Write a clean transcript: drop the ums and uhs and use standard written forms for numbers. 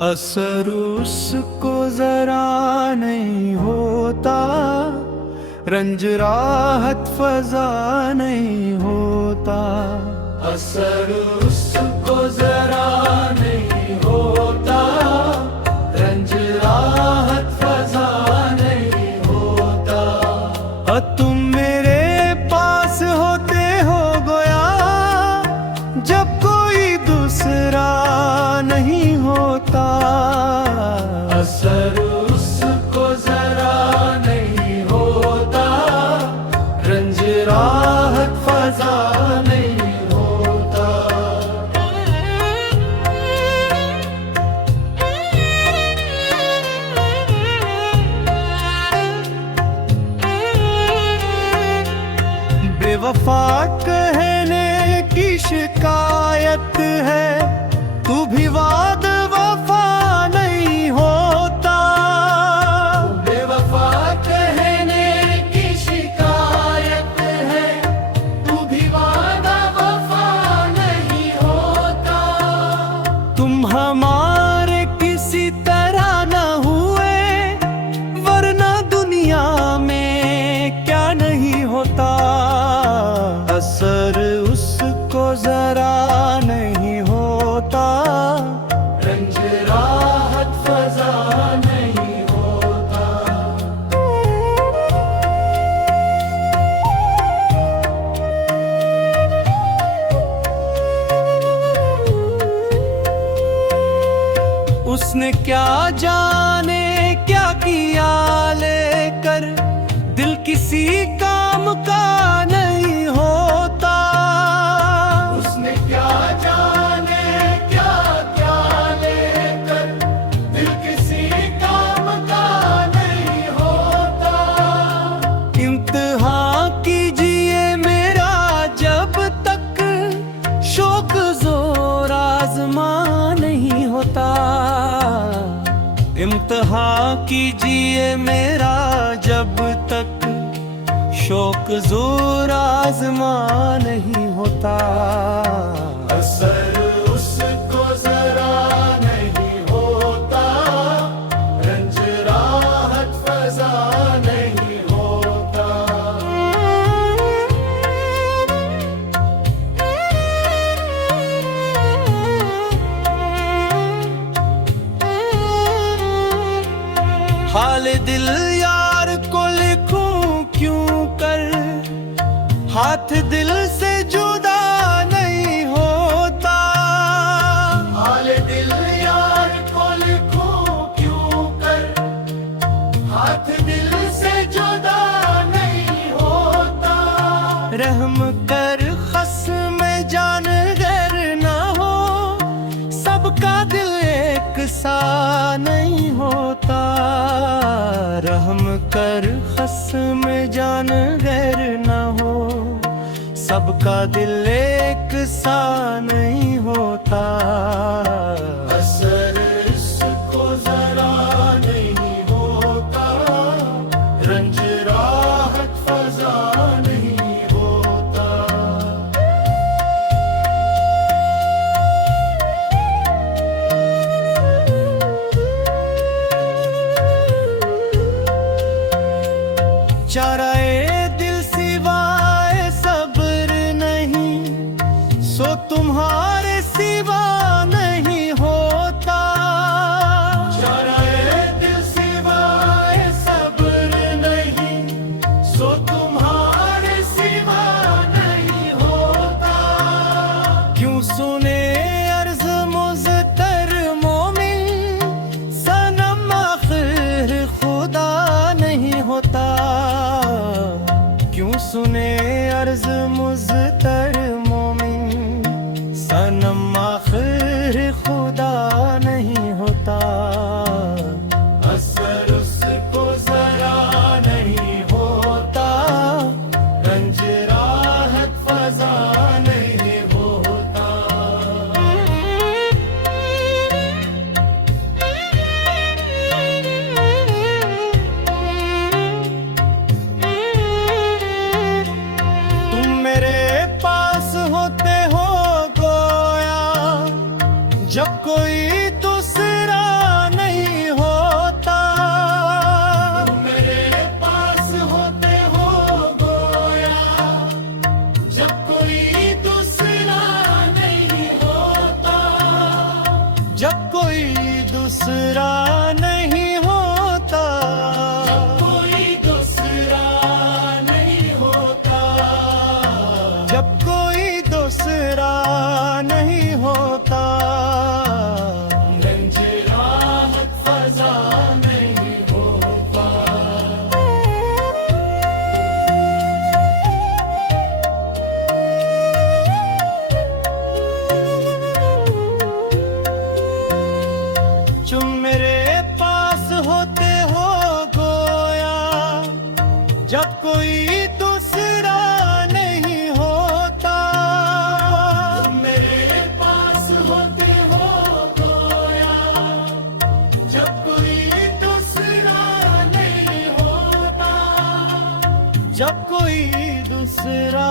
असर उसको जरा नहीं होता, रंज राहत फजा नहीं होता। असर उसको जरा नहीं होता, रंज राहत फजा नहीं होता। तुम मेरे पास होते हो गोया, जब कोई दूसरा नहीं होता। असर उसको जरा नहीं होता, रंज राहत फजा नहीं होता। बेवफा कहने की शिकायत है, तू भी वाद वफा नहीं होता। बेवफा कहने की शिकायत है, तू भी वाद वफा नहीं होता। तुम हमारे किसी तरह न हुए, वरना दुनिया में क्या नहीं होता। असर उसको जरा नहीं होता, रंज राहत फजा नहीं होता। उसने क्या जाने क्या किया लेकर, दिल किसी काम का नहीं होता। उसने क्या जाने क्या क्या लेकर, दिल किसी काम का नहीं होता। इम्तिहान कीजिए मेरा जब तक, शौक जोर आजमा नहीं होता। इम्तिहान कीजिए मेरा जब तक, शौक जोर आजमा नहीं होता। असर उसको जरा नहीं होता, रंज राहत फजा नहीं होता। हाल दिल यार को लिखूं क्यों कर, हाथ दिल से जुदा नहीं होता। हाल दिल यार को लिखूं क्यों कर, हाथ दिल से जुदा नहीं होता। रहम कर खस्म जान गर ना हो, सबका दिल एक सा नहीं होता। रहम कर खस्म जान गैर न हो, सबका दिल एक सा नहीं होता। असर इसको जरा नहीं होता, रंज राहत फजा नहीं होता। चाराए दिल सिवाय सब्र नहीं, सो तुम्हारे सिवा नहीं होता। चाराए दिल सिवाय सब्र नहीं, सो तुम्हारे सिवा नहीं होता। क्यों सुने अर्ज मुज़तर मोमिन, सनम आखिर खुदा नहीं होता। क्यों सुने अर्ज मुज़तर मोमिन, सनम आखिर खुदा नहीं होता। असर उसको जरा नहीं होता, रंज राहत फजा नहीं होता। तुम मेरे पास होते हो गोया, जब कोई दूसरा कोई दूसरा